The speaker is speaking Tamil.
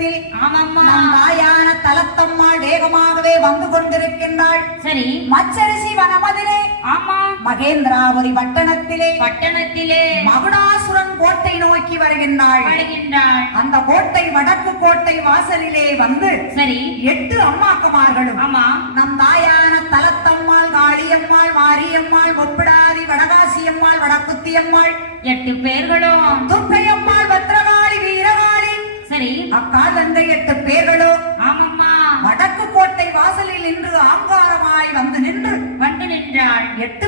நேரத்தில் தாயான தலத்தம்மாள் வேகமாகவே வந்து கொண்டிருக்கின்றாள். சரி. மச்சரிசி வனமதிலே. ஆமா. மகேந்திராபுரி பட்டணத்திலே. பட்டணத்திலே. மகுடாசுரன் கோட்டை நோக்கி வருகின்றாள். வருகின்றாள். அந்த கோட்டை வடக்கு கோட்டை வாசலிலே வந்து சரி. எட்டு அம்மாக்குமார்களும் ஆமா. நம் தாயான தலத்தம்மாள் காளியம்மாள் மாரியம்மாள் ஒப்பிடாரி வடகாசியம்மாள் வடக்குத்தியம்மாள் எட்டு பேர்களும். துர்க்கைய அக்காலந்த எட்டு பேர்களோ ஆமாம்மா. வடக்கு கோட்டை வாசலில் நின்று ஆங்காரமாய் வந்து நின்று வந்து நின்றாள். எட்டு